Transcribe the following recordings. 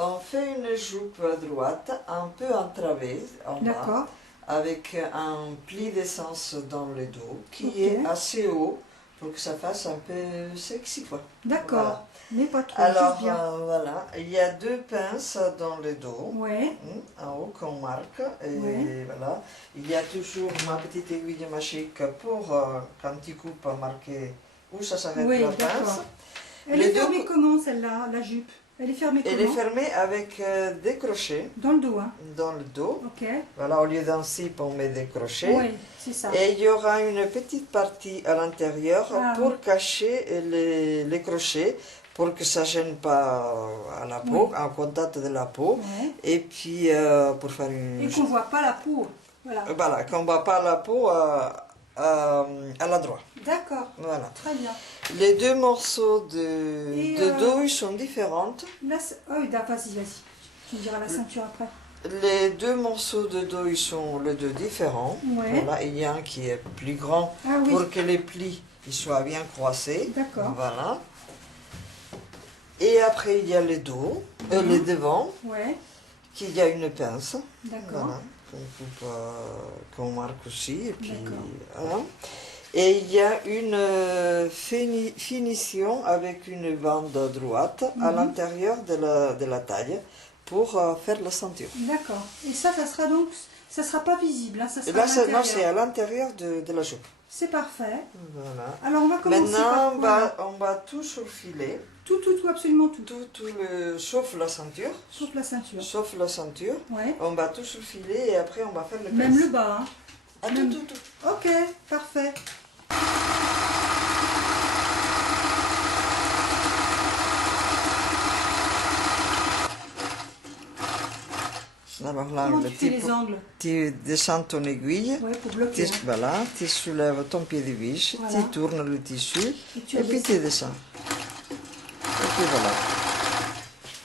On fait une jupe à droite, un peu entravée en bas, D'accord. avec un pli d'essence dans le dos qui Ok. est assez haut pour que ça fasse un peu sexy, quoi. D'accord. Voilà. Mais pas trop, Alors juste bien. voilà, il y a deux pinces dans le dos, Ouais. en haut qu'on marque, et Ouais. voilà. Il y a toujours ma petite aiguille magique pour quand tu coupes marquer où ça s'arrête Oui, la pince. d'accord. Elle Les est deux fermée comment celle-là, la jupe? Elle est fermée Elle comment? est fermée avec des crochets Dans le dos, hein? dans le dos. Ok. Voilà, au lieu d'un zip, on met des crochets. Oui, c'est ça. Et il y aura une petite partie à l'intérieur Ah, pour oui. cacher les crochets, pour que ça ne gêne pas à la peau, en contact de la peau. Ouais. Et puis pour faire une... Et qu'on ne voit pas la peau. Voilà. Voilà, qu'on ne voit pas la peau à l'endroit. D'accord. Voilà. Très bien. Les deux morceaux Et, de dos, ils sont différents. Là, oh, oui, vas-y, vas-y. Tu me diras la ceinture après. Les deux morceaux de dos, ils sont les deux différents. Ouais. Voilà, il y a un qui est plus grand Ah oui. pour que les plis ils soient bien croisés. D'accord. Voilà. Et après, il y a les dos, les devants, Ouais. qu'il y a une pince. D'accord. Voilà, qu'on coupe, qu'on marque aussi. Et puis, D'accord. voilà. Et il y a une finition avec une bande droite à l'intérieur de la taille pour faire la ceinture. D'accord. Et ça sera donc, ça sera pas visible, hein, ça Et sera là, à l'intérieur. c'est à l'intérieur de la jupe. C'est parfait. Voilà. Alors on va commencer par Maintenant, quoi? on va tout surfiler, Tout, absolument tout. sauf la ceinture. Sauf la ceinture. Sauf la ceinture. Ouais. On va tout surfiler et après on va faire le Même pince. le bas, hein. Ah, Même- tout. Ok, parfait. Alors là, Comment tu fais les tu, angles? tu descends ton aiguille, Ouais, pour bloquer. tu, voilà, tu soulèves ton pied de biche, Voilà. tu tournes le tissu Et tu et puis redescends. tu descends. Et puis voilà.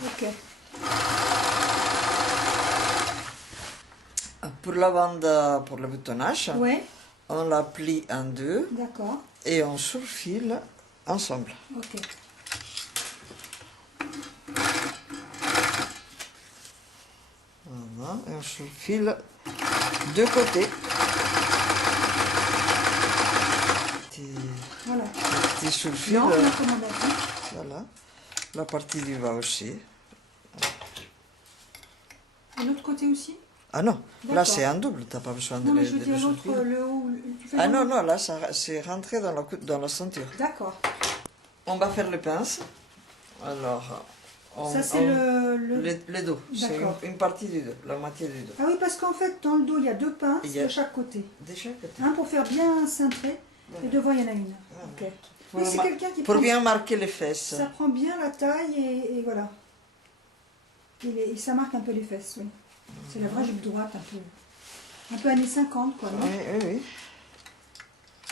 Ok. Pour la bande, pour le boutonnage, Ouais, on la plie en deux d'accord. et on surfile ensemble. Ok. Voilà, et on surfile de côté. Voilà. Tu surfiles, Non, la commande à tout. voilà, la partie du bas aussi. Et l'autre côté aussi? Ah non, là D'accord. c'est un double, tu n'as pas besoin de Non, mais le je veux de dire le l'autre, surfiler. le haut. Tu fais Ah le non, haut. non, là c'est rentré dans la ceinture. D'accord. On va faire le pince. Alors, Ça, c'est le dos, c'est D'accord. une partie du dos, la moitié du dos. Ah oui, parce qu'en fait, dans le dos, il y a deux pinces Il y a- de chaque côté. De chaque côté. Un pour faire bien cintré, Voilà. et devant, il y en a une. Voilà. Ok. Pour, Mais c'est ma- quelqu'un qui pour prend, bien marquer les fesses. ça prend bien la taille et voilà. Et ça marque un peu les fesses, oui. C'est la vraie jupe droite, un peu années 50, quoi. Non? Oui.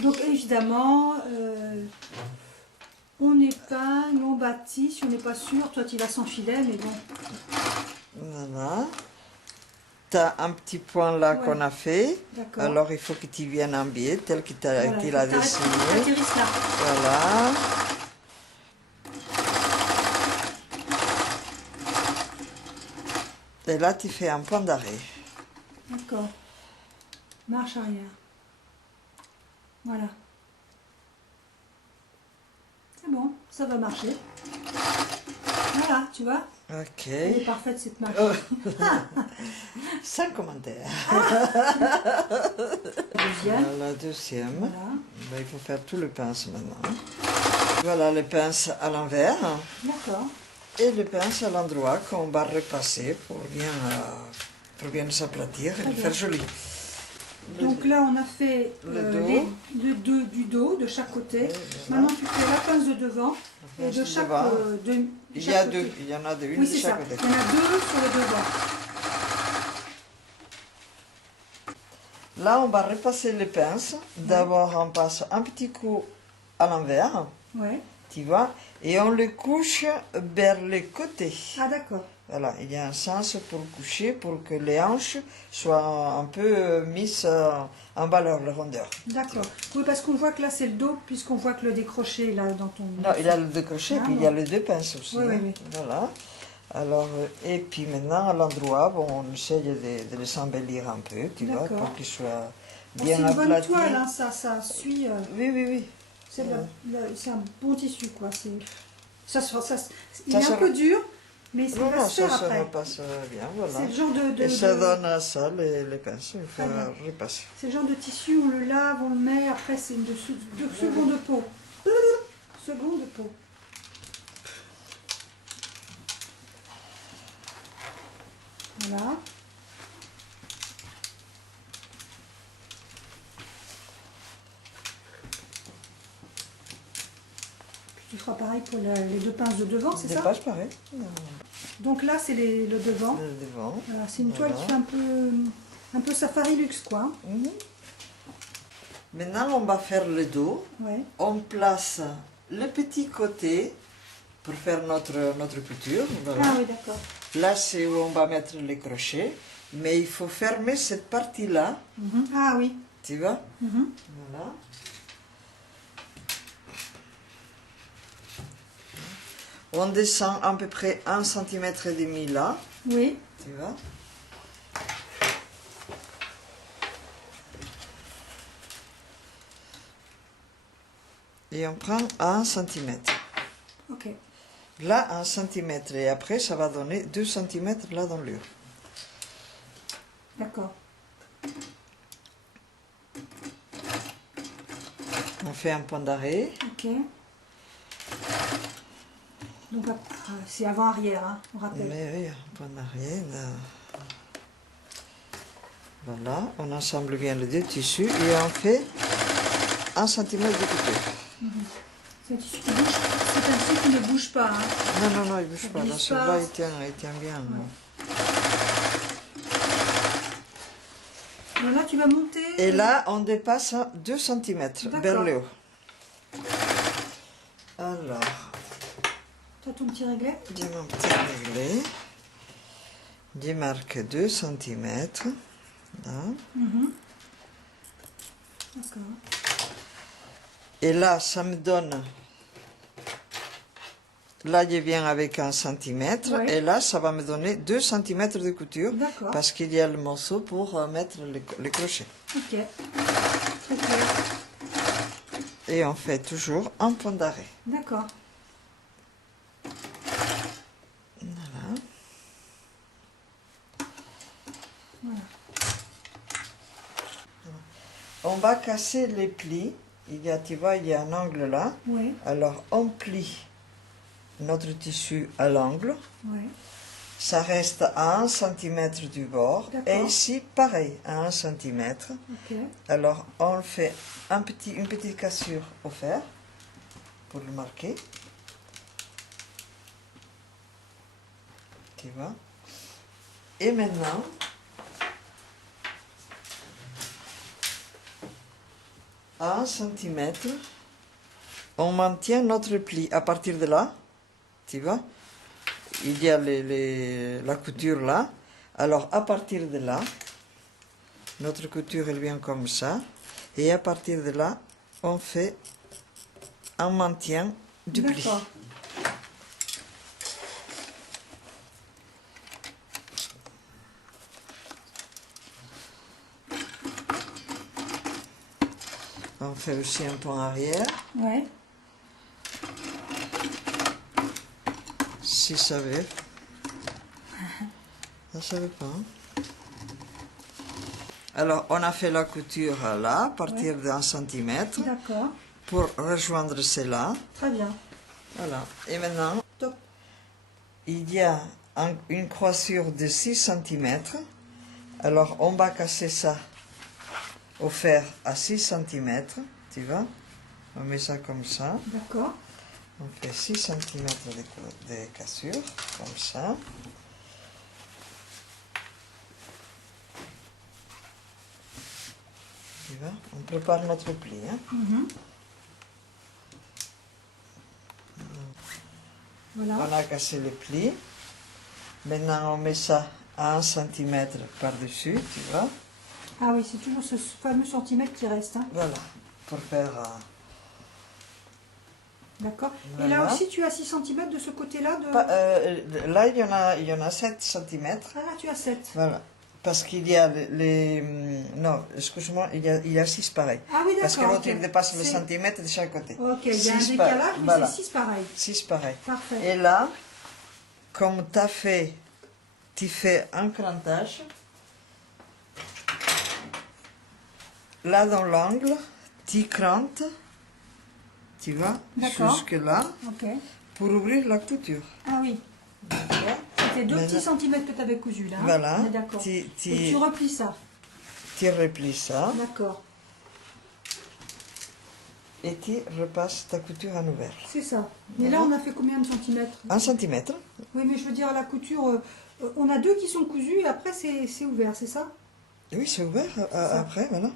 Donc évidemment, on épingle, on bâtit, si on n'est pas sûr, toi tu vas sans filet, mais bon. Voilà. Tu as un petit point là Ouais. qu'on a fait. D'accord. Alors il faut que tu viennes en biais tel qu'il Voilà, l'a faut que dessiné. t'atterrisses là. Voilà. Et là, tu fais un point d'arrêt. D'accord. Marche arrière. Voilà. C'est bon, ça va marcher. Voilà, tu vois, Ok. elle est parfaite cette marche. Oh. Sans commentaire. Deuxième. La deuxième. Voilà. Ben, il faut faire tout le pince maintenant. Voilà le pince à l'envers D'accord. et le pince à l'endroit qu'on va repasser pour bien s'aplatir et Très le bien. faire joli. Donc là, on a fait Le dos. du dos de chaque côté. Voilà. Maintenant, tu fais la pince de devant. Et pince de de chaque, devant. Il y a côté. deux, il y en a deux, une Oui, de c'est ça. chaque côté. Il y en a deux sur le devant. Là, on va repasser les pinces. D'abord, on passe un petit coup à l'envers, Ouais. tu vois, et on le couche vers les côtés. Ah, d'accord. Voilà, il y a un sens pour coucher, pour que les hanches soient un peu mises en valeur, la rondeur. D'accord. Oui, parce qu'on voit que là, c'est le dos, puisqu'on voit que le décroché est là dans ton... Non, il y a le décroché, Ah, puis il y a les deux pinces aussi. Oui, oui, hein. oui. Voilà. Alors, et puis maintenant, à l'endroit, bon, on essaye de les embellir un peu, tu vois, D'accord. pour qu'ils soient Bon, bien c'est une bonne aplatis. toile, hein, ça suit. Oui, oui, oui. C'est c'est un bon tissu, quoi. Il Ça est un se- peu dur, mais il Non, va non, se ça faire se après. repasse bien, voilà. C'est le genre Et ça donne à ça les pinceaux, il faut Très bien. repasser. C'est le genre de tissu, on le lave, on le met, après c'est une seconde peau. Seconde peau. Voilà. Tu feras pareil pour les deux pinces de devant, c'est Des ça? pages pareil. Donc là, c'est le devant. Le devant. Voilà, c'est une toile Voilà. qui fait un peu safari luxe, quoi. Mhm. Maintenant, on va faire le dos. Ouais. On place le petit côté pour faire notre couture. Voilà. Ah oui, d'accord. Là, c'est où on va mettre les crochets. Mais il faut fermer cette partie-là. Mhm. Ah oui. Tu vois? Mhm. Voilà. On descend à peu près 1,5 cm là. Oui. Tu vois? Et on prend 1 cm. Ok. Là, 1 cm. Et après, ça va donner 2 cm là dans l'ur. D'accord. On fait un point d'arrêt. Ok. Donc c'est avant-arrière, hein, on rappelle. Mais oui, un point d'arrêt. Là. Voilà, on ensemble bien les deux tissus et on fait 1 cm de couture. C'est un tissu qui bouge. C'est un tissu qui ne bouge pas. Hein. Non, non, non, il ne bouge Ça pas. Là, glisse celui-là, pas. il tient bien. Ouais. Alors là, tu vas monter. Et là, on dépasse 2 cm vers le haut. Alors, Tu as ton petit réglet? j'ai mon petit réglet. Je marque 2 cm. Là. D'accord. Et là, ça me donne... Là, je viens avec 1 cm. Ouais. Et là, ça va me donner 2 cm de couture. D'accord. Parce qu'il y a le morceau pour mettre les crochets. Ok. Très clair. Et on fait toujours un point d'arrêt. D'accord. Voilà. Voilà. On va casser les plis. Tu vois, il y a un angle là. Oui. Alors, on plie notre tissu à l'angle. Oui. Ça reste à 1 cm du bord. Et D'accord. ici, pareil, à 1 cm. Ok. Alors, on fait une petite cassure au fer pour le marquer. Tu vois? Et maintenant, à 1 cm, on maintient notre pli. À partir de là, tu vois, il y a la couture là. Alors, à partir de là, notre couture, elle vient comme ça. Et à partir de là, on fait un maintien du pli. D'accord. On fait aussi un point arrière. Ouais. Si ça veut. Ça ne savait pas. Hein. Alors, on a fait la couture là, à partir d'1 cm, D'accord. pour rejoindre celle-là. Très bien. Voilà. Et maintenant, Top. il y a une croissure de 6 cm. Alors, on va casser ça au fer à 6 cm. Tu vois? On met ça comme ça. D'accord. On fait 6 cm de cassure, comme ça. Tu vois? On prépare notre pli. Hein? Voilà. On a cassé le pli. Maintenant, on met ça à 1 cm par-dessus, tu vois? Ah oui, c'est toujours ce fameux centimètre qui reste. Hein. Voilà, pour faire D'accord. Et Voilà. là aussi, tu as 6 cm de ce côté-là de... Là, il y en a 7 cm. Ah là, tu as 7. Voilà. Parce qu'il y a les... Non, excuse-moi, il y a 6 pareils. Ah oui, d'accord. Parce que l'autre, ok. il dépasse le C'est- centimètre de chaque côté. Ok, il y a un 6 décalage, mais voilà. c'est 6 pareil. 6 pareils. Parfait. Et là, comme tu fais un crantage, là dans l'angle, tu crantes, tu vois, D'accord. jusque là, Ok. pour ouvrir la couture. Ah oui. D'accord. C'était 2 petits Maintenant- centimètres que tu avais cousu là. hein. Voilà. On est d'accord. Et tu replies ça. tu replies ça D'accord. et tu repasses ta couture à l'envers. C'est ça. Mais là, on a fait combien de centimètres? 1 centimètre. Oui, mais je veux dire, la couture, on a 2 qui sont cousus et après, c'est ouvert, c'est ça? Oui, c'est ouvert Ça. après, voilà.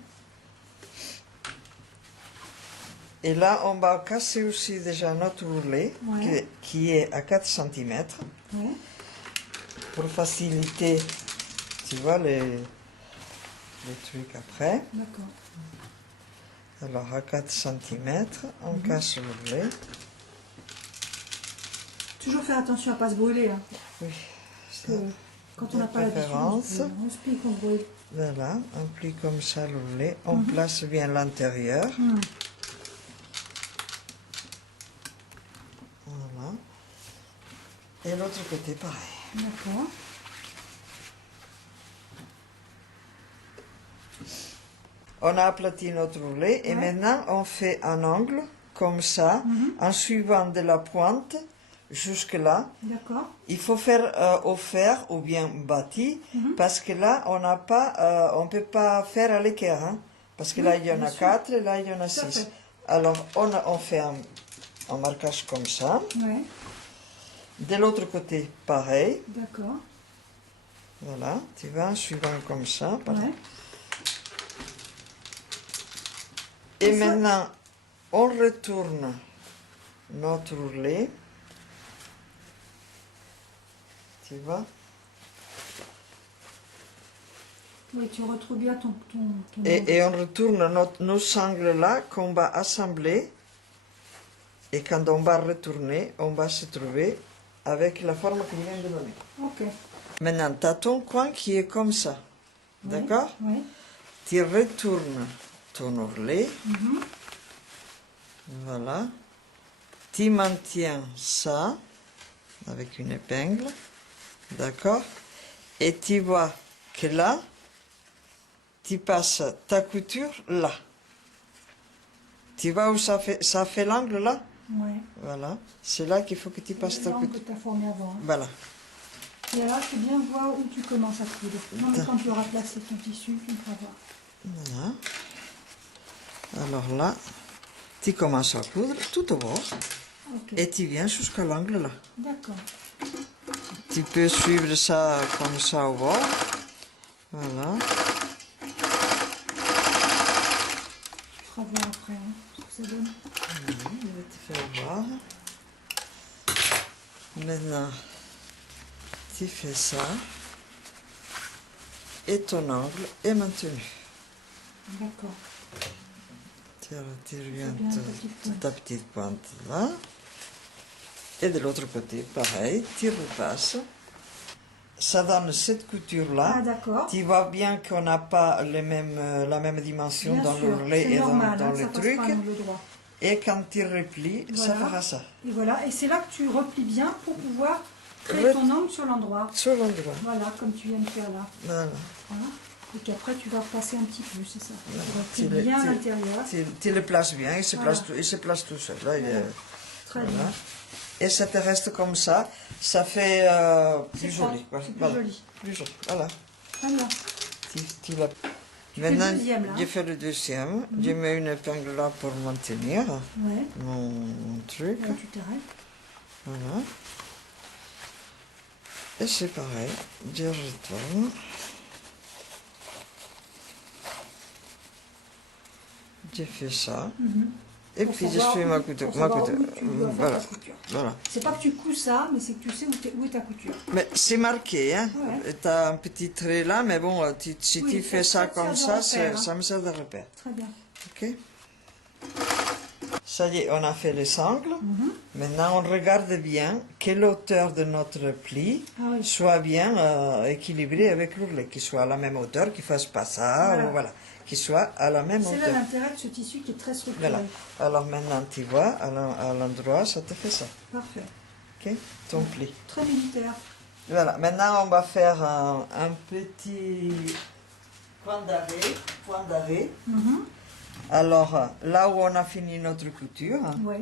Et là, on va casser aussi déjà notre ourlet Ouais. qui est à 4 cm Ouais. pour faciliter, tu vois, les trucs après. D'accord. Alors, à 4 cm, on casse l'ourlet. Toujours faire attention à ne pas se brûler. Hein, Oui, parce ça. que quand on n'a pas l'habitude, préférence. on se pique, on se brûle. Voilà, on plie comme ça l'ourlet. On place bien l'intérieur. Voilà. Et l'autre côté, pareil. D'accord. On a aplati notre roulet et Ouais. maintenant on fait un angle comme ça, en suivant de la pointe jusque là. D'accord. Il faut faire au fer ou bien bâti parce que là on n'a pas, on peut pas faire à l'équerre, hein, parce que là il y en bien a sûr. 4 et là il y en a Tout à 6. fait. Alors on fait un marquage comme ça. Ouais. De l'autre côté, pareil. D'accord. Voilà, tu vas en suivant comme ça. Voilà. Ouais. Et Et ça- maintenant, on retourne notre roulet. Tu vois? Oui, tu retrouves bien ton Et on retourne nos sangles là qu'on va assembler. Et quand on va retourner, on va se trouver avec la forme que je viens de donner. Ok. Maintenant, tu as ton coin qui est comme ça. D'accord? Oui. Tu retournes ton ourlet. Voilà. Tu maintiens ça avec une épingle. D'accord? Et tu vois que là, tu passes ta couture là. Tu vois où ça fait l'angle là? Ouais. Voilà. C'est là qu'il faut que tu passes ta L'angle couture. que tu as formé avant. hein. Voilà. Et alors, tu bien voir où tu commences à coudre. Non, mais quand tu auras placé ton tissu, tu me feras voir. Voilà. Alors là, tu commences à coudre tout au bord Ok. et tu viens jusqu'à l'angle là. D'accord. Tu peux suivre ça comme ça au bord. Voilà. Tu feras voir après hein, ce que ça donne. Je vais te faire voir. Maintenant, tu fais ça. Et ton angle est maintenu. D'accord. Tu retires bien bien la petite pointe. ta petite pointe là. Et de l'autre côté, pareil, tu repasses. Ça donne cette couture-là. Ah, d'accord. Tu vois bien qu'on n'a pas la même dimension Bien dans sûr, l'ourlet c'est et normal, dans hein, le ça passe truc. pas à l'angle droit. Et quand tu replies, ça Voilà. fera ça. Et voilà, et c'est là que tu replies bien pour pouvoir créer Re- ton angle sur l'endroit. Sur l'endroit. Voilà, comme tu viens de faire là. Voilà. Voilà. Et qu'après tu vas repasser un petit peu, c'est ça. Tu Tu replies le- bien tu- l'intérieur. Tu le places bien, il se, Voilà. il se place tout seul. Là, il Voilà. est- Très voilà. bien. Et ça te reste comme ça. Ça fait C'est plus ça, joli. Voilà. c'est plus Voilà. joli. Plus joli. Voilà. Très bien. Tu l'as. fais le Maintenant, deuxième, là. je fais le deuxième. Je mets une épingle là pour maintenir Ouais. mon truc. Là, tu t'arrêtes. Voilà. Et c'est pareil. Je retourne. Je fais ça. Et Pour puis je savoir fais où- ma pour couture. savoir où tu dois faire Voilà. ta couture. Voilà. C'est pas que tu couds ça, mais c'est que tu sais où est ta couture. Mais c'est marqué, hein. Ouais. Tu as un petit trait là, mais bon, si Oui, tu fais ça ça comme sert de ça, repère, hein. ça me sert de repère. Très bien. Ok? Ça y est, on a fait les angles. Mhm. Maintenant, on regarde bien que l'auteur de notre pli Ah oui. soit bien équilibré avec l'ourlet, qu'il soit à la même hauteur, qu'il ne fasse pas ça, Voilà. ou voilà, qu'il soit à la même C'est là hauteur. l'intérêt de ce tissu qui est très structuré. Voilà. Alors maintenant, tu vois, à l'endroit, ça te fait ça. Parfait. Ok? Ton pli. Très militaire. Voilà. Maintenant, on va faire un petit point d'arrêt. Mhm. Alors, là où on a fini notre couture, Oui.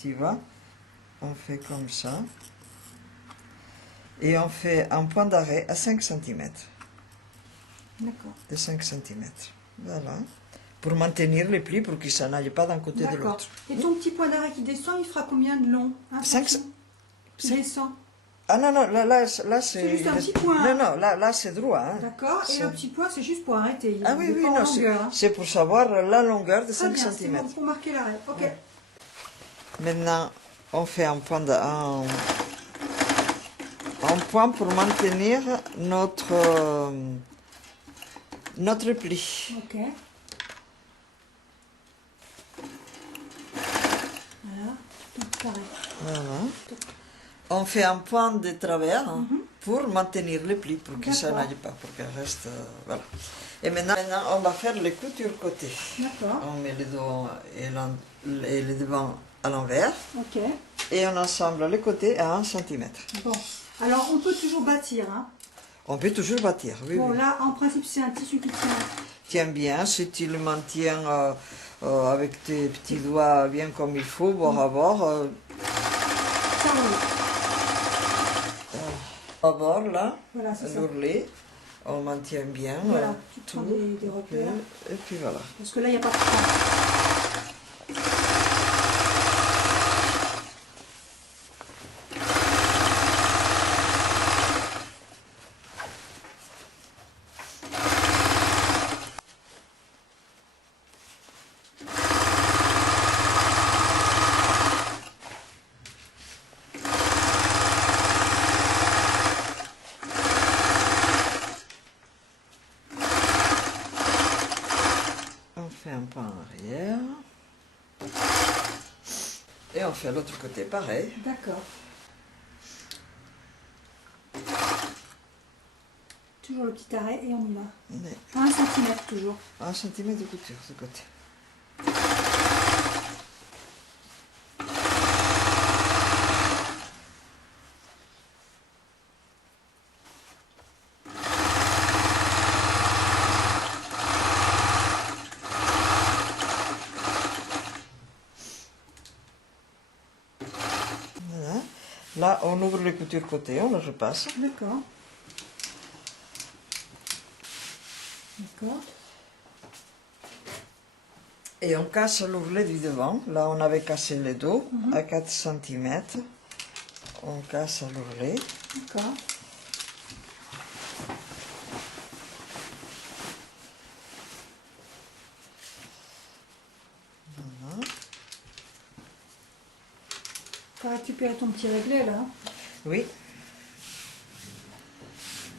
tu vois, on fait comme ça. Et on fait un point d'arrêt à 5 cm. D'accord. De 5 cm. Voilà. Pour maintenir les plis, pour qu'ils ne s'en aillent pas d'un côté de D'accord. l'autre. Et ton petit point d'arrêt qui descend, il fera combien de long? Un Cinq- centime Qui cinq- descend. Ah non, non, là c'est... C'est juste un petit point. Non, non, là c'est droit. Hein. D'accord. Et C'est- le petit point, c'est juste pour arrêter. Ah oui, Il est oui, pas en non, longueur. Hein. c'est pour savoir la longueur de Très 5 bien, c'est cm. bon, pour marquer l'arrêt. Ok. Ouais. Maintenant, on fait un point, un point pour maintenir notre pli. Ok. Voilà. Tout carré. Voilà. On fait un point de travers hein, Mhm. pour maintenir le pli, pour que ça D'accord. n'aille pas, pour qu'elle reste... voilà. Et maintenant, on va faire les coutures côté. D'accord. On met les dos et les devants à l'envers Ok. et on ensemble les côtés à 1 cm. Bon. Alors, on peut toujours bâtir. Hein. On peut toujours bâtir, oui. Bon, oui. là, en principe, c'est un tissu qui tient. Tiens bien, si tu le maintiens avec tes petits doigts bien comme il faut, bord à bord, Ça roule. à bord là, Voilà, c'est ça. l'ourlet, on maintient bien Voilà, tu tout. prends des repères. Et puis voilà. Parce que là, il n'y a pas de temps. On fait un pas en arrière. Et on fait l'autre côté pareil. D'accord. Toujours le petit arrêt et on y va. Mais 1 cm toujours. 1 cm de couture ce côté. Voilà. Là, on ouvre les coutures côté, on les repasse. D'accord. D'accord. Et on casse l'ourlet du devant. Là, on avait cassé le dos à 4 cm. On casse l'ourlet. D'accord. Voilà. Tu as récupéré ton petit réglé là. Oui.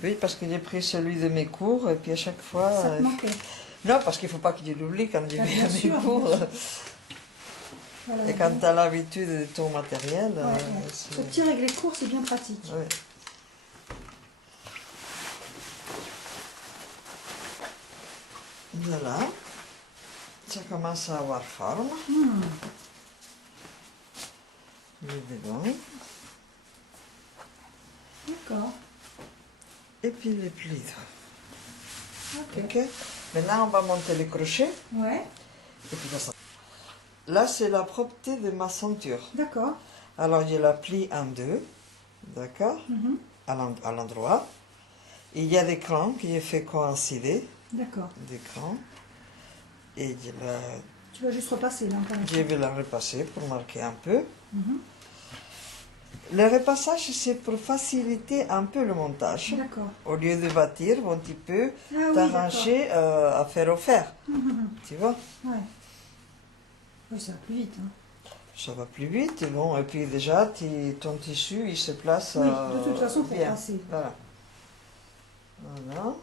Oui, parce que j'ai pris celui de mes cours et puis à chaque fois... Ça te manquait. Non, parce qu'il ne faut pas que je l'oublie quand je Ah, vais bien à mes sûr, cours. bien sûr. Voilà. Et quand tu as l'habitude de ton matériel... Ouais, ouais. Ce petit réglé court, c'est bien pratique. ouais. Voilà. Ça commence à avoir forme. Hmm. Le devant. D'accord. Et puis les plis. Ok. Ok. Maintenant, on va monter les crochets. Ouais. Et puis ça. Là, c'est la propreté de ma ceinture. D'accord. Alors, je la plie en deux. D'accord? Mhm. À l'endroit. Il y a des crans que j'ai fait coïncider. D'accord. Des crans. Et Tu vas juste repasser là encore une je fois. vais la repasser pour marquer un peu. Mhm. Le repassage, c'est pour faciliter un peu le montage. D'accord. Au lieu de bâtir, bon, tu peux Ah oui, t'arranger à faire au fer. Mhm. Tu vois? Ouais. Oui, ça va plus vite. Hein. Ça va plus vite. Et bon, et puis déjà, ton tissu, il se place Oui, de toute façon, pour bien. passer. Voilà. Voilà.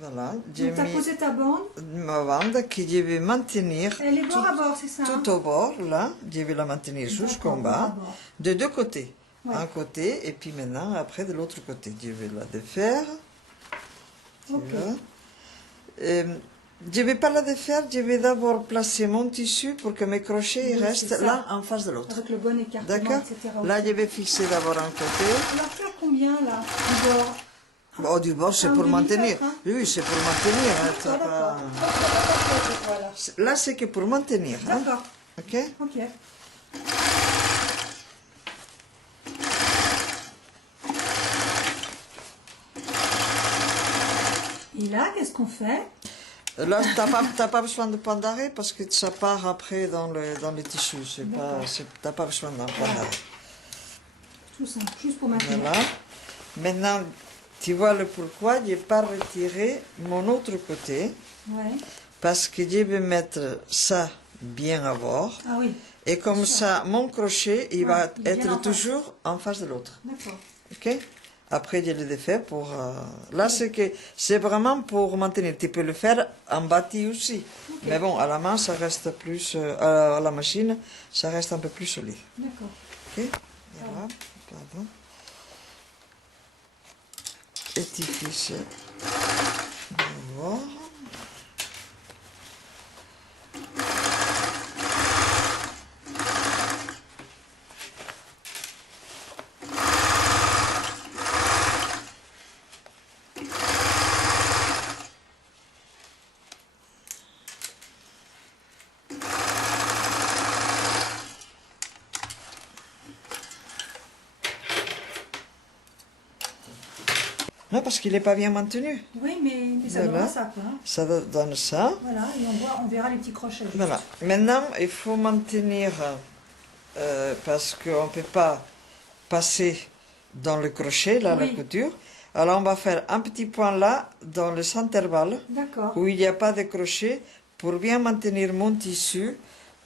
Voilà, Donc, j'ai tu as mis posé ta bande. ma bande que je vais maintenir Elle est bord à bord, c'est ça hein? tout au bord, là. Je vais la maintenir jusqu'en D'accord, bord à bas, bord. de deux côtés. Ouais. Un côté, et puis maintenant, après, de l'autre côté. Je vais la défaire. Tu Ok. vois. Je ne vais pas la défaire, je vais d'abord placer mon tissu pour que mes crochets Oui, restent c'est ça. là, en face de l'autre. Avec le bon écartement, D'accord. etc. Là, je vais fixer d'abord un côté. Alors, tu as combien là du bord? Bon, du bord, c'est Un pour demi-mètre, maintenir. hein. Oui, c'est pour maintenir. Hein, t'as D'accord, pas- d'accord. Voilà. Là, c'est que pour maintenir. Hein. D'accord. Ok. Ok. Et là, qu'est-ce qu'on fait? Là, t'as pas besoin de point d'arrêt parce que ça part après dans le tissu. T'as pas besoin d'un point d'arrêt. Tout simple, juste pour maintenir. Voilà. Maintenant, tu vois le pourquoi je n'ai pas retiré mon autre côté. Ouais. Parce que je vais mettre ça bien à bord. Ah oui, Et comme ça, mon crochet, il va il est bien être en face. toujours en face de l'autre. d'accord. Ok? Après, je le défais pour... Là, c'est vraiment pour maintenir. Tu peux le faire en bâti aussi. Ok. Mais bon, à la main, ça reste plus... à la machine, ça reste un peu plus solide. D'accord. Ok? Voilà. Pardon. Et tu fiches au bord. Non, parce qu'il n'est pas bien maintenu. Oui, mais ça Voilà. donne ça, quoi. Hein. Ça donne ça. Voilà, et on verra les petits crochets. juste. Voilà. Maintenant, il faut maintenir, parce qu'on ne peut pas passer dans le crochet, là, la Oui. couture. Alors, on va faire un petit point là, dans les intervalles, D'accord. où il n'y a pas de crochet, pour bien maintenir mon tissu,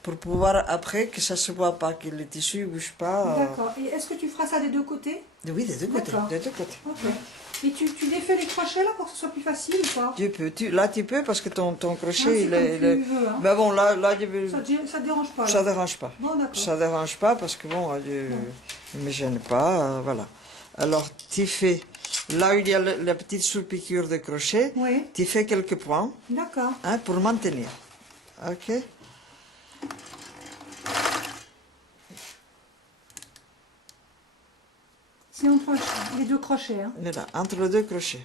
pour pouvoir après que ça ne se voit pas, que le tissu ne bouge pas. D'accord. Et est-ce que tu feras ça des deux côtés? Oui, des deux côtés. D'accord. Des deux côtés. Ok. Et tu défais les crochets là pour que ce soit plus facile ou pas? Tu peux, là tu peux parce que ton Ah, crochet c'est il comme est. tu veux, hein. Mais bon, là je vais. Ça te dérange pas là? Ça dérange pas. Bon, d'accord. Ça dérange pas parce que bon, je ne me gêne pas, voilà. Alors tu fais, là où il y a la petite sous-piqûre de crochet, Oui. tu fais quelques points D'accord. hein, pour maintenir. Ok. C'est entre les deux crochets. Hein. Voilà, entre les deux crochets.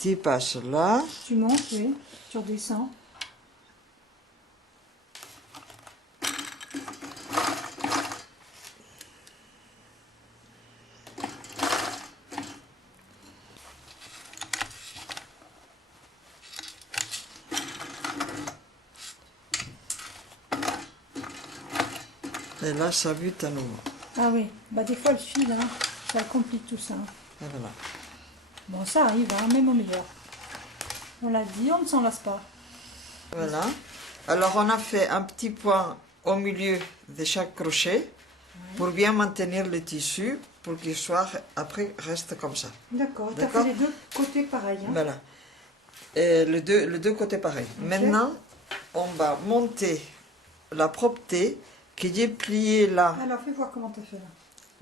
Tu passes là. Tu montes, oui. Tu redescends. Et là, ça bute à nouveau. Ah oui. Bah des fois le fil, hein, ça complique tout ça. Et voilà. Bon, ça arrive, hein, même au meilleur. On l'a dit, on ne s'en lasse pas. Voilà. Alors on a fait un petit point au milieu de chaque crochet pour bien maintenir le tissu pour qu'il soit après reste comme ça. D'accord. Tu as D'accord. fait les deux côtés pareil. Hein. Voilà. Et les deux côtés pareils. Ok. Maintenant, on va monter la propreté que j'ai plié là. Alors fais voir comment tu as fait là.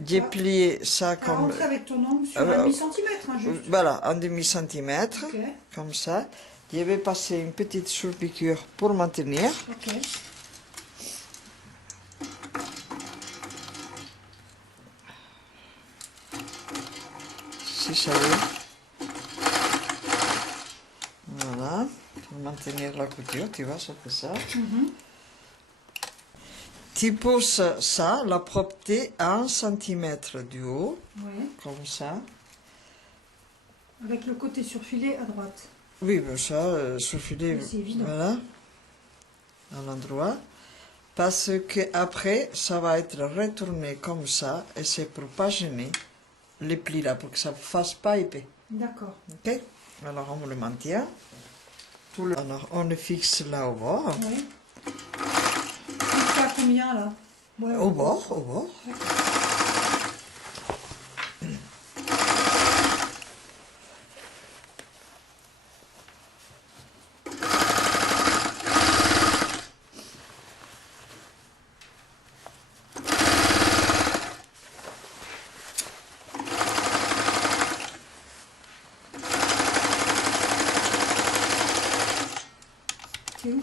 J'ai plié ça Tu as comme rentré avec ton ongle sur un demi-centimètre, hein, juste. voilà, un demi-centimètre, Ok. comme ça. Je vais passer une petite sous-piqûre pour maintenir. Ok. Si ça y est. Voilà, pour maintenir la couture, tu vois, ça fait ça. Mhm. Tu pousses ça, la propreté, à 1 centimètre du haut, Oui. comme ça. Avec le côté surfilé à droite. Oui, ben ça, surfiler, Oui, c'est évident. voilà, à l'endroit. Parce que après, ça va être retourné comme ça, et c'est pour pas gêner les plis là, pour que ça ne fasse pas épais. D'accord. Ok. Alors on le maintient. Alors on le fixe là au bord. Oui. Tu as combien là? Ouais, Au bord, au bord.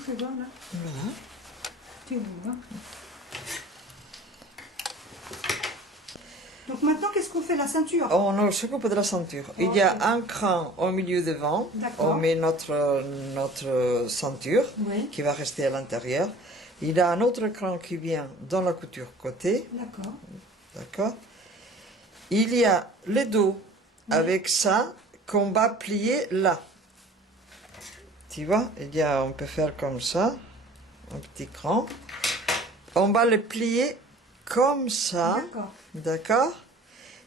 fais voir là. Voilà. C'est beau, hein. Donc maintenant, qu'est-ce qu'on fait? La ceinture? On s'occupe de la ceinture. Il y a un cran au milieu devant. D'accord. On met notre ceinture Oui. qui va rester à l'intérieur. Il y a un autre cran qui vient dans la couture côté. D'accord. D'accord. Il y a le dos avec ça qu'on va plier là. Tu vois, on peut faire comme ça, un petit cran. On va le plier comme ça. D'accord. D'accord.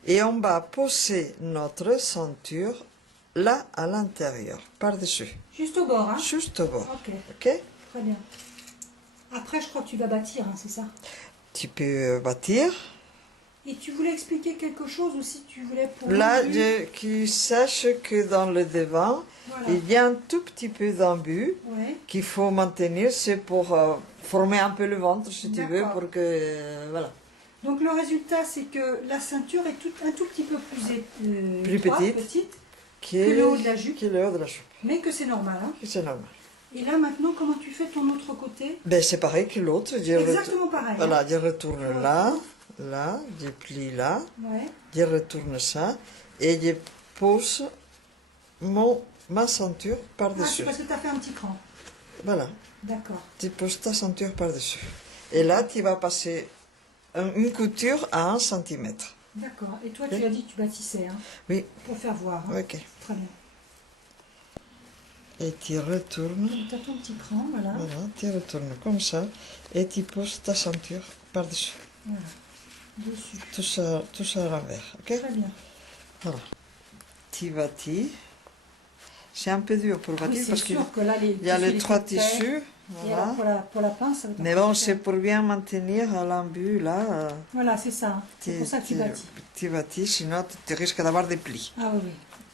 Et on va poser notre ceinture là à l'intérieur, par-dessus. Juste au bord, hein? Juste au bord. Ok, Ok. très bien. Après, je crois que tu vas bâtir, hein, c'est ça? Tu peux bâtir. Et tu voulais expliquer quelque chose aussi, tu voulais pour Là, l'embu. tu saches que dans le devant, Voilà. il y a un tout petit peu d'embu Ouais. qu'il faut maintenir. C'est pour former un peu le ventre, si tu veux, D'accord. pour que... voilà. Donc le résultat, c'est que la ceinture est un tout petit peu plus étroite, petite, Qui que le haut de la jupe. Qui est le haut de la jupe. mais que c'est normal. Hein. C'est normal. Et là, maintenant, comment tu fais ton autre côté? Ben, c'est pareil que l'autre. Exactement pareil. Voilà, Hein. je retourne là, je plie là, Ouais. je retourne ça, et je pose ma ceinture Ah, par-dessus. c'est parce que tu as fait un petit cran. Voilà, D'accord. tu poses ta ceinture par-dessus. Et là, tu vas passer une couture à 1 cm. D'accord. Et toi, tu as dit que tu bâtissais, hein, Oui, pour faire voir. Hein. ok. Très bien. Et tu retournes, Tu as ton petit cran, voilà. voilà, tu retournes comme ça, et tu poses ta ceinture par-dessus. Voilà. Dessus. Tout ça à l'envers, ok? Très bien. Voilà. Tu bâtis. C'est un peu dur pour bâtir Oui, c'est parce qu'il sûr que là, y a les trois tissus, tissus. Et alors, Voilà. pour la pince, ça va être Mais un peu bon, cher. c'est pour bien maintenir l'embu là. Voilà, c'est ça. C'est pour ça que tu bâtis. Tu bâtis, sinon tu risques d'avoir des plis. Ah oui, oui.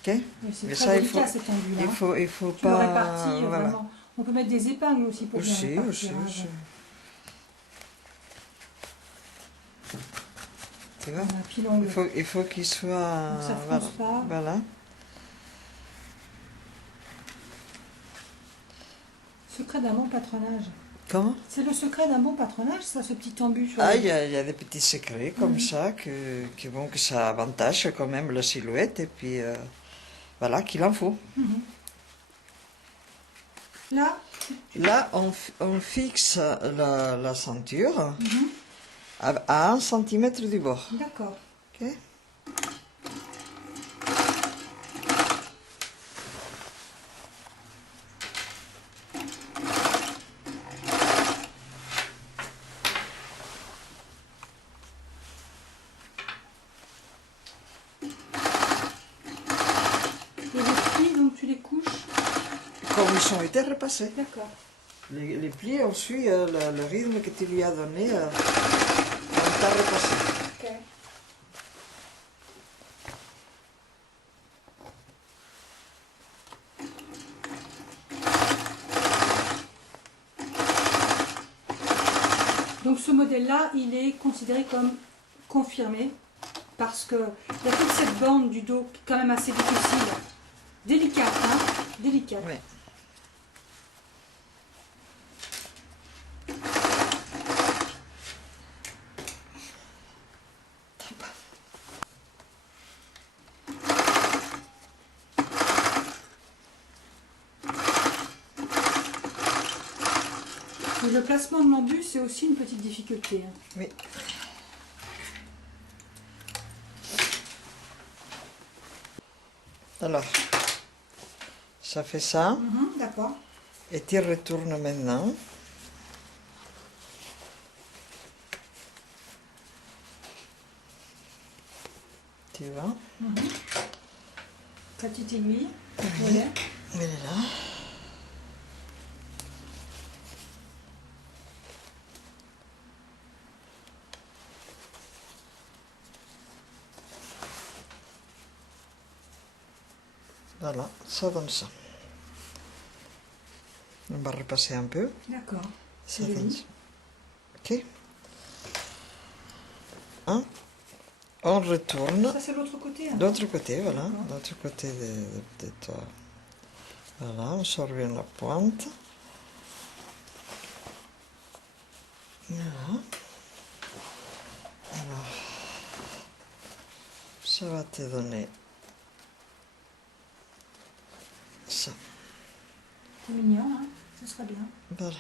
Ok? Oui, c'est Mais très ça, délicat cet enduit-là. il faut Tu le pas. répartis Voilà. vraiment. On peut mettre des épingles aussi pour bien Aussi, répartir. aussi, hein, aussi. bon. Tu vois? Voilà, puis l'ongle. Il faut qu'il soit. Donc ça Voilà. fronce pas. Voilà. Secret d'un bon patronage. Comment? C'est le secret d'un bon patronage, ça, ce petit embu sur Ah, le- il y a des petits secrets comme ça que ça avantage quand même la silhouette et puis voilà qu'il en faut. Mhm. Là, Là, on fixe la ceinture mhm, à 1 cm du bord. d'accord. Ok. Et les plis, donc tu les couches. Comme ils ont été repassés. D'accord. Les plis ont suivi le rythme que tu lui as donné. On t'a repassé. Ok. Donc ce modèle-là, il est considéré comme confirmé parce que il y a toute cette bande du dos qui est quand même assez difficile, délicate, hein, délicate. Oui. Et le placement de l'embu, c'est aussi une petite difficulté. Hein. Oui. Alors, ça fait ça. Mhm, d'accord. Et tu retournes maintenant. Tu vois? Petite aiguille. Voilà. Elle est là. Voilà, ça donne ça. On va repasser un peu. D'accord. Ça Je l'ai donne mis. ça. Ok. Hein? On retourne. Ça, c'est l'autre côté. Hein. D'autre côté, voilà. D'accord. D'autre côté de toi. Voilà, on sort bien la pointe. Voilà. Alors, ça va te donner ça. C'est mignon, hein? Ce sera bien. Voilà.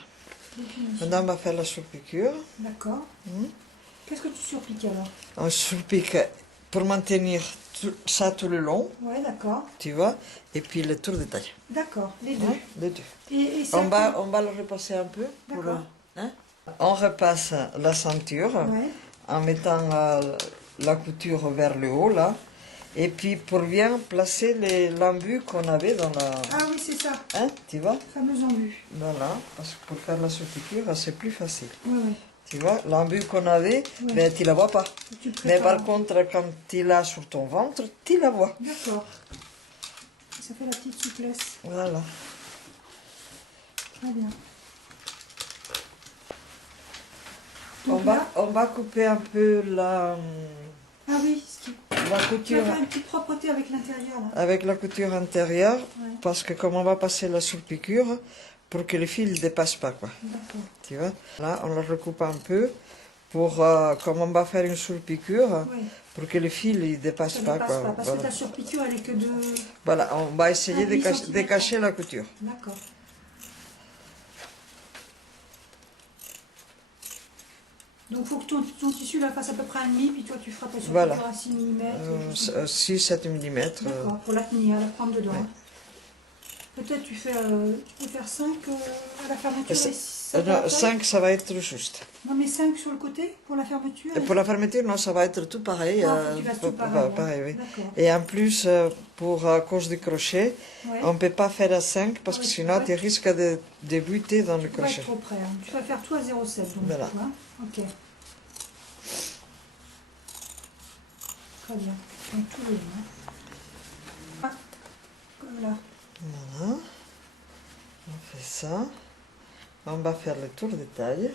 Définition. Maintenant, on va faire la surpiqûre. D'accord. Qu'est-ce que tu surpiques alors? On surpique pour maintenir ça tout le long, Ouais, d'accord. tu vois, et puis le tour de taille. D'accord, les deux. Ouais, les deux. Et ça, On va le repasser un peu. D'accord. Hein. On repasse la ceinture Ouais. en mettant la couture vers le haut, là. Et puis pour bien placer l'embut qu'on avait dans la... Ah oui, c'est ça, Hein, tu vois? le fameux embu. Voilà, parce que pour faire la surpiqûre, c'est plus facile. Oui, oui. Tu vois, l'embut qu'on avait, Oui. ben, tu la vois pas. Tu le Mais prépares. par contre, quand tu l'as sur ton ventre, tu la vois. D'accord. Ça fait la petite souplesse. Voilà. Très bien. On Donc là, va couper un peu la oui, tu couture vas faire une petite propreté avec l'intérieur là. avec la couture intérieure, Ouais. parce que comme on va passer la surpiqûre, pour que le fil ne dépasse pas, quoi. D'accord. Tu vois? Là, on la recoupe un peu, pour, comme on va faire une surpiqûre, Oui. pour que le fil ne dépasse Ça ne pas, dépasse quoi. pas, parce Voilà. que ta surpiqûre elle est que de... Voilà, on va essayer Ah, de 8 de centimètres. cacher la couture. D'accord. Donc il faut que ton tissu là fasse à peu près 1,5, puis toi tu feras ta surpiqûre Voilà. à 6 mm. 6-7 mm. D'accord, pour la tenir, la prendre dedans. Ouais. Peut-être tu peux faire 5 à la fermeture et 7 à la taille. 5, ça va être juste. Non mais 5 sur le côté pour la fermeture. Et pour la fermeture, non, ça va être tout pareil. Ah, faut que tu fasses tout pareil, hein. oui. D'accord. Et en plus, pour à cause du crochet, Ouais. on ne peut pas faire à 5 parce que Ouais, sinon ouais. tu risques de buter dans le Tu vas crochet. être trop près. Hein. Tu vas faire tout à 0,7 donc. Voilà. Tu vois. Ok. Très bien. Donc tout le long. Hein. Ah, voilà. Voilà. On fait ça. On va faire le tour de taille.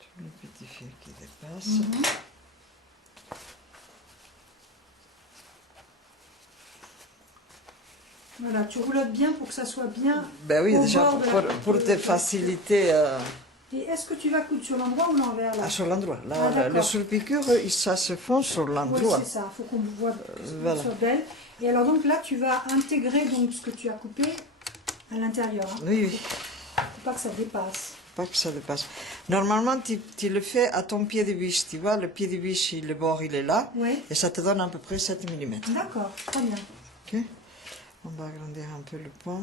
Tous les petits fils qui dépassent. Mhm. Voilà, tu roulottes bien pour que ça soit bien. Ben oui, au déjà bord de la- pour te faciliter Et est-ce que tu vas coudre sur l'endroit ou l'envers là? sur l'endroit. Là, Ah, d'accord. le surpiqûre, ça se fond sur Oui, l'endroit. c'est ça, il faut qu'on voit que voilà. soit belle. Et alors donc là, tu vas intégrer donc ce que tu as coupé à l'intérieur. Hein. Oui, oui. Faut pas que ça dépasse. Pas que ça dépasse. Normalement, tu le fais à ton pied de biche, tu vois, le pied de biche, le bord, il est là, Oui. et ça te donne à peu près 7 mm. D'accord, très bien. Ok. On va agrandir un peu le point.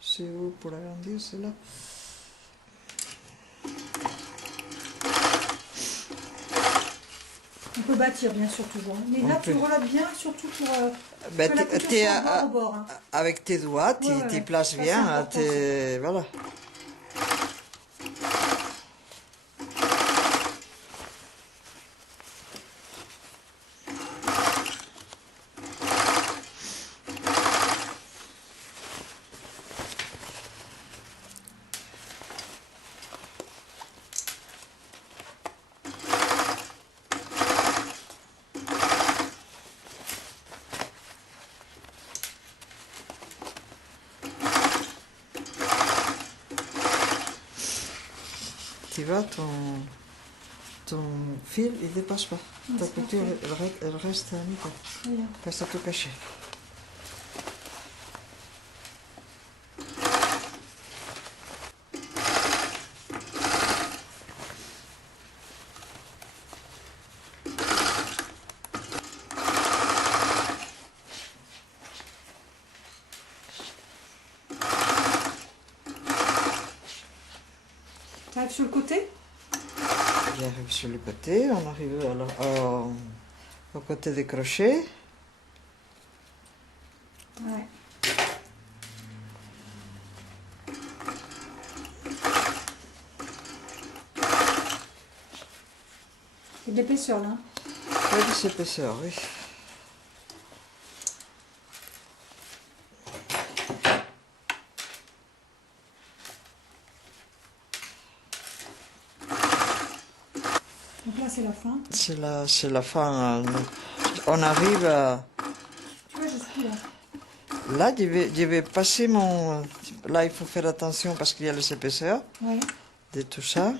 C'est où pour agrandir, c'est là. On peut bâtir bien sûr toujours. Mais On là, peut. tu relottes bien, surtout pour Ben, que la couture t'es soit bord au bord. Hein. avec tes doigts, tu Ouais, ouais, places ça, c'est bien. important, Voilà. Tu vois, ton fil, il dépasse pas. Oui, Ta c'est couture, parfait. elle reste nickel. Très bien. Reste tout caché. Tu arrives sur le côté? J'arrive sur le côté, on arrive au côté des crochets. Ouais. C'est de l'épaisseur là. Il y a des épaisseurs, oui. Donc là, c'est la fin. C'est la fin. On arrive à... Tu vois jusqu'où là? Là, je vais passer mon... Là, il faut faire attention parce qu'il y a les épaisseurs Ouais. de tout ça.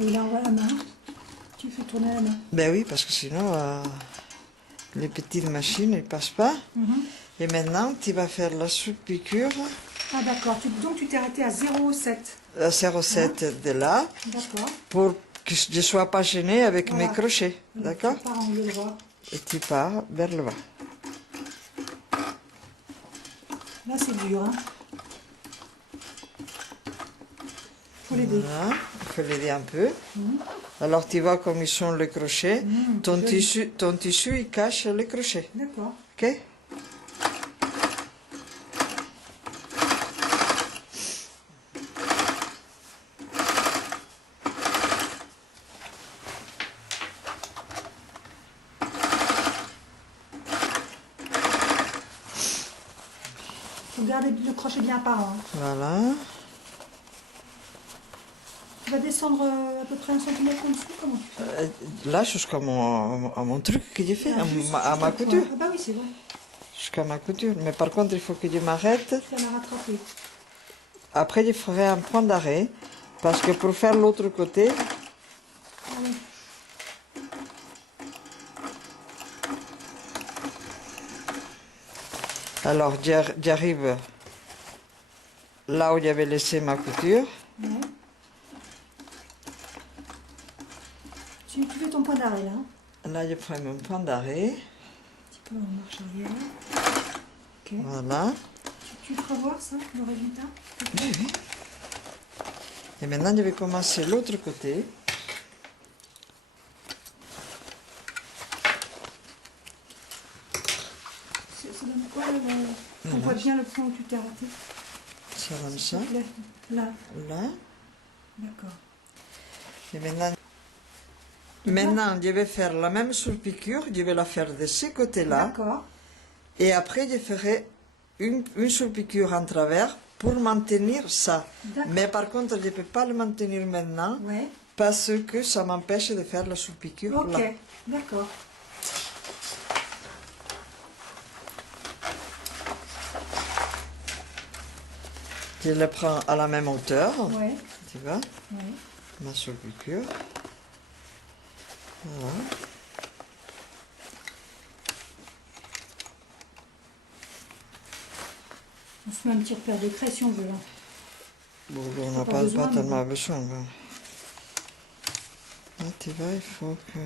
Et là, on va à la main. Tu fais tourner à la main. Ben oui, parce que sinon, les petites machines ne passent pas. Et maintenant, tu vas faire la sous-piqûre Ah d'accord, donc tu t'es arrêté à 0,7. à 0,7 de là D'accord. pour que je ne sois pas gênée avec Voilà. mes crochets. D'accord? Tu pars en lieu droit. Et tu pars vers le bas. Là c'est dur, hein. Faut l'aider. Voilà, il faut l'aider un peu. Alors tu vois comme ils sont les crochets. Ton tissu, il cache les crochets. D'accord. Ok? Faut garder le crochet bien apparent. Hein. Voilà. Tu vas descendre à peu près 1 centimètre en dessous, comment tu fais? Là, jusqu'à mon truc que j'ai fait, à ma Jusqu'à couture. Ah bah oui, c'est vrai. Jusqu'à ma couture. Mais par contre, il faut que je m'arrête. Tu vas la rattraper. Après, je ferai un point d'arrêt. Parce que pour faire l'autre côté, Allez. alors j'arrive là où j'avais laissé ma couture. Ouais. Tu fais ton point d'arrêt là. Hein. Là, je prends mon point d'arrêt. Un petit peu en marche arrière. Ok. Voilà. Tu feras voir ça, le résultat? Oui, oui. Et maintenant, je vais commencer l'autre côté. Ça donne quoi là, on voit bien le point où tu t'es arrêté. Ça donne ça. Là. Là. D'accord. Et maintenant, je vais faire la même surpiqûre. Je vais la faire de ce côté-là. D'accord. Et après, je ferai une surpiqûre en travers pour maintenir ça. Mais par contre, je ne peux pas le maintenir maintenant Ouais. parce que ça m'empêche de faire la surpiqûre là. Ok, d'accord. Je le prends à la même hauteur. Ouais. Tu vois, Ouais. ma surpiqûre. Voilà. On se met un petit repère de craie si on veut. Hein. Bon, on n'a pas pas, besoin, tellement besoin. Bon. Là, tu vois, il faut que...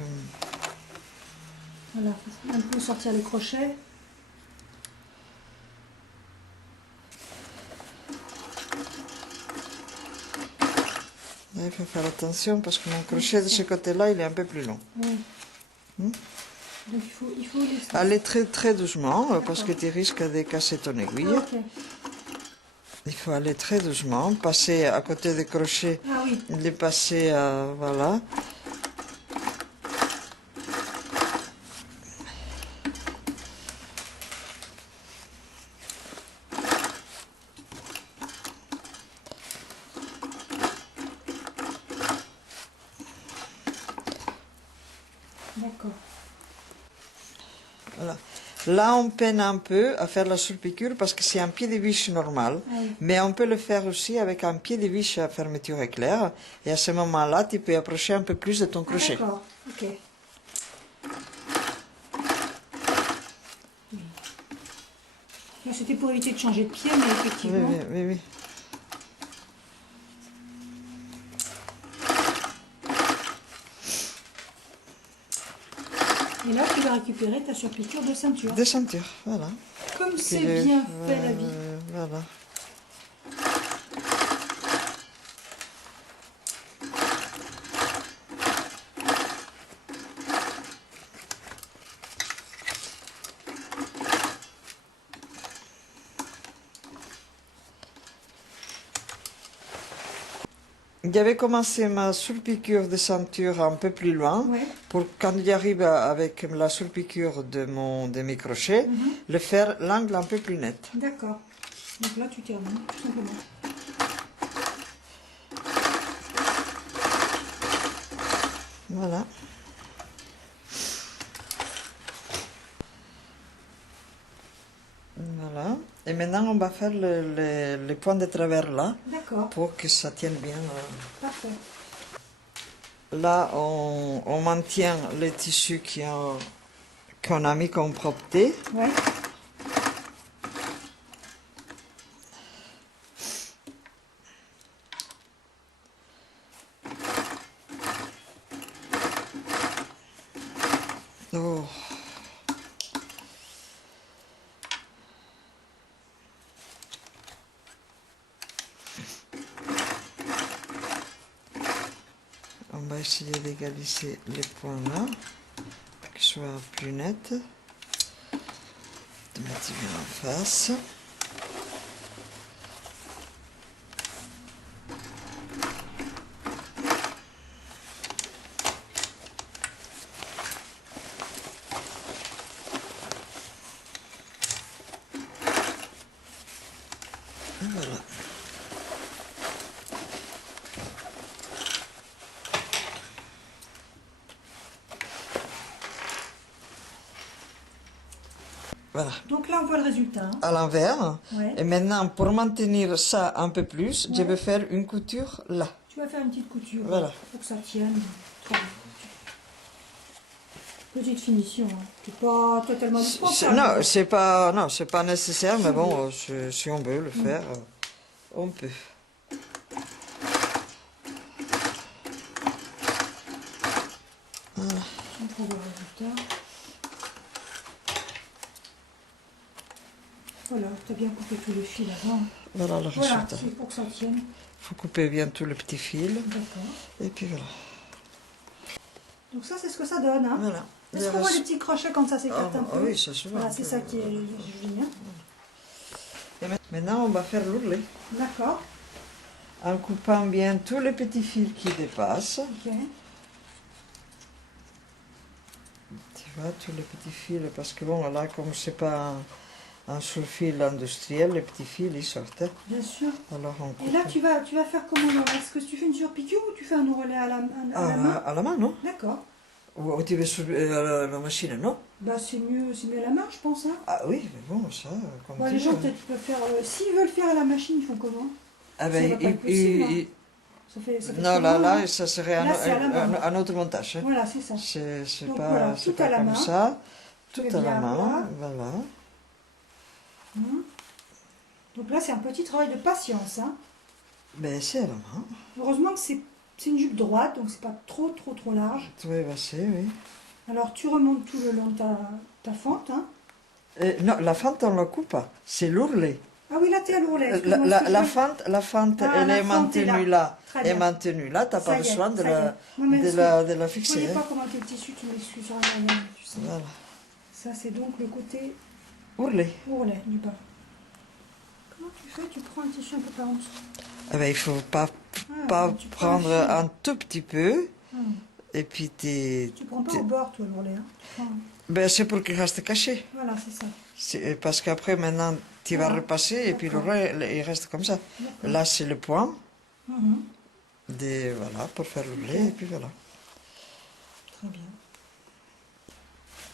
Voilà, un peu sortir les crochets. Là, il faut faire attention parce que mon crochet de ce côté-là, il est un peu plus long. Oui. Donc il faut laisser. Allez très très doucement parce que tu risques de casser ton aiguille. Ok. Il faut aller très doucement, passer à côté des crochets, Ah oui. les passer voilà. D'accord. Voilà. Là, on peine un peu à faire la surpiqûre parce que c'est un pied de biche normal. Ah oui. Mais on peut le faire aussi avec un pied de biche à fermeture éclair. Et à ce moment-là, tu peux approcher un peu plus de ton crochet. D'accord, ok. Oui. Là, c'était pour éviter de changer de pied, mais Oui, effectivement. oui, oui, oui. Et là, tu vas récupérer ta surpiqûre de ceinture. Des ceintures, voilà. Comme c'est bien fait la vie. Voilà. J'avais commencé ma surpiqûre de ceinture un peu plus loin, Ouais. pour quand j'arrive avec la surpiqûre de mes crochets, le faire l'angle un peu plus net. D'accord. Donc là, tu termines, tout simplement. Voilà. Voilà. Et maintenant, on va faire les points de travers là, D'accord, pour que ça tienne bien. parfait. Là, on maintient les tissus qu'on a mis comme propreté. Ouais. Oh. On va essayer d'égaliser les points là, pour qu'ils soient plus nets. De mettre bien en face. Et voilà. Voilà. Donc là, on voit le résultat. À l'envers. Ouais. Et maintenant, pour maintenir ça un peu plus, je Ouais. vais faire une couture là. Tu vas faire une petite couture Voilà. pour que ça tienne. Très bien. Petite finition. Hein. C'est pas totalement indispensable. Non, c'est pas nécessaire, mais bon, si on veut le faire, on peut. Voilà. On trouve le résultat. Voilà, tu as bien coupé tous les fils avant. Voilà le Voilà, résultat. c'est pour que ça tienne. Il faut couper bien tous les petits fils. D'accord. Et puis voilà. Donc ça, c'est ce que ça donne. Hein. Voilà. Est-ce qu'on voit les petits crochets quand ça s'écarte un Ah peu? oui, ça se voit. Voilà, c'est ça qui est joli. Hein. Et maintenant, on va faire l'ourlet. D'accord. En coupant bien tous les petits fils qui dépassent. Ok. Tu vois, tous les petits fils, parce que bon, là, comme c'est pas un surfil industriel, les petits fils, ils sortent. Bien sûr. Alors on coupe. Et là, tu vas faire comment? Est-ce que tu fais une surpiqûre ou tu fais un ourlet à la main? À la main, non? D'accord. Ou tu veux sur la machine, non? Bah, c'est mieux à la main, je pense. Hein. Ah oui, mais bon, ça, comme Bon, tu les gens, veux. peut-être, ils peuvent faire... S'ils veulent faire à la machine, ils font comment? Ah Ça ben, va pas être possible, hein. Ça fait non, trop là, long, hein. ça serait Là, c'est à la main. un autre montage. Hein. Voilà, c'est ça. C'est Donc, pas, voilà, c'est tout pas à la comme main. ça. Tout Tu à mets la bien à main, plat. voilà. Donc là, c'est un petit travail de patience. Hein. Ben, c'est à la main. Heureusement que c'est une jupe droite, donc c'est pas trop large. Oui, ben, c'est, oui. Alors, tu remontes tout le long de ta fente. Hein. Non, la fente, on la coupe pas. C'est l'ourlet. Ah oui, là, t'es à l'ourlet. La fente, Ah, elle la est fente est maintenue là. là. Très Elle est bien. maintenue là, t'as pas Ça y est, besoin de ça y est. la, Non, mais de parce la, que de la je fixer. voyais Hein. pas comment t'es le tissu, tu m'excuses rien, tu sais. Voilà. Ça, c'est donc le côté Ourlet. ourlet du bas. Comment tu fais? Tu prends un tissu un peu par en dessous. Eh ben, il faut pas Tu prends prendre un fil. un tout petit peu. Hum. Et puis Tu prends pas au bord, toi, l'ourlet. Hein. Tu prends... Ben, c'est pour qu'il reste caché. Voilà, c'est ça. Parce qu'après, maintenant, tu vas repasser et puis D'accord. l'ourlet, il reste comme ça. D'accord. Là, c'est le point. Mhm. Voilà, pour faire l'ourlet. Ok. Et puis voilà. Très bien.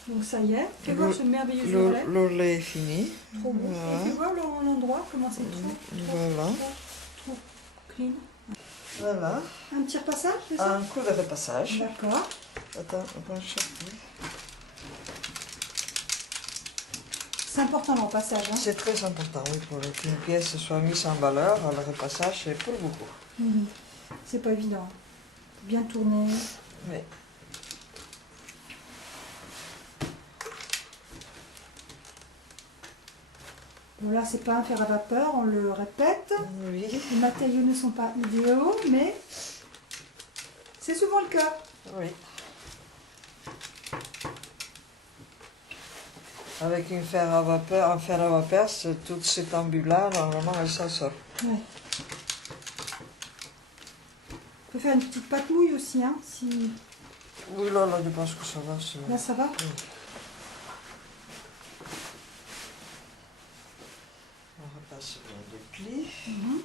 Donc ça y est, fais voir ce merveilleux ourlet. L'ourlet est fini. Trop beau. Voilà. Et fais voir l'endroit, comment c'est Voilà. trop clean. Voilà. Un petit repassage, c'est ça? Un coup de repassage. D'accord. Attends, on va chercher. C'est important le repassage. Hein? C'est très important, oui, pour qu'une pièce soit mise en valeur. Le repassage, c'est pour beaucoup. Mhm. C'est pas évident. Bien tourner. Oui. Bon là, c'est pas un fer à vapeur, on le répète. Oui. Les matériaux ne sont pas idéaux, mais c'est souvent le cas. Oui. Avec un fer à vapeur, c'est toute cette ambule-là, normalement, elle s'en sort. Ouais. On peut faire une petite patouille aussi, hein, si... Oui, là, je pense que ça va. Là, ça va? Oui. On repasse les plis. Mhm.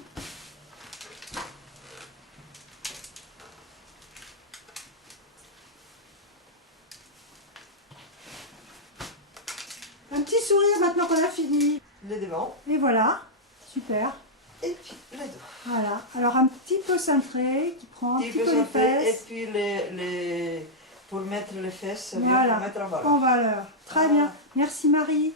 Un petit sourire maintenant qu'on a fini. le devant. Et voilà, super. Et puis le dos. Voilà, alors un petit peu cintré, qui prend un petit peu les Et fesses. puis pour mettre les fesses, Voilà, pour mettre en valeur. en valeur. Très bien. Merci Marie.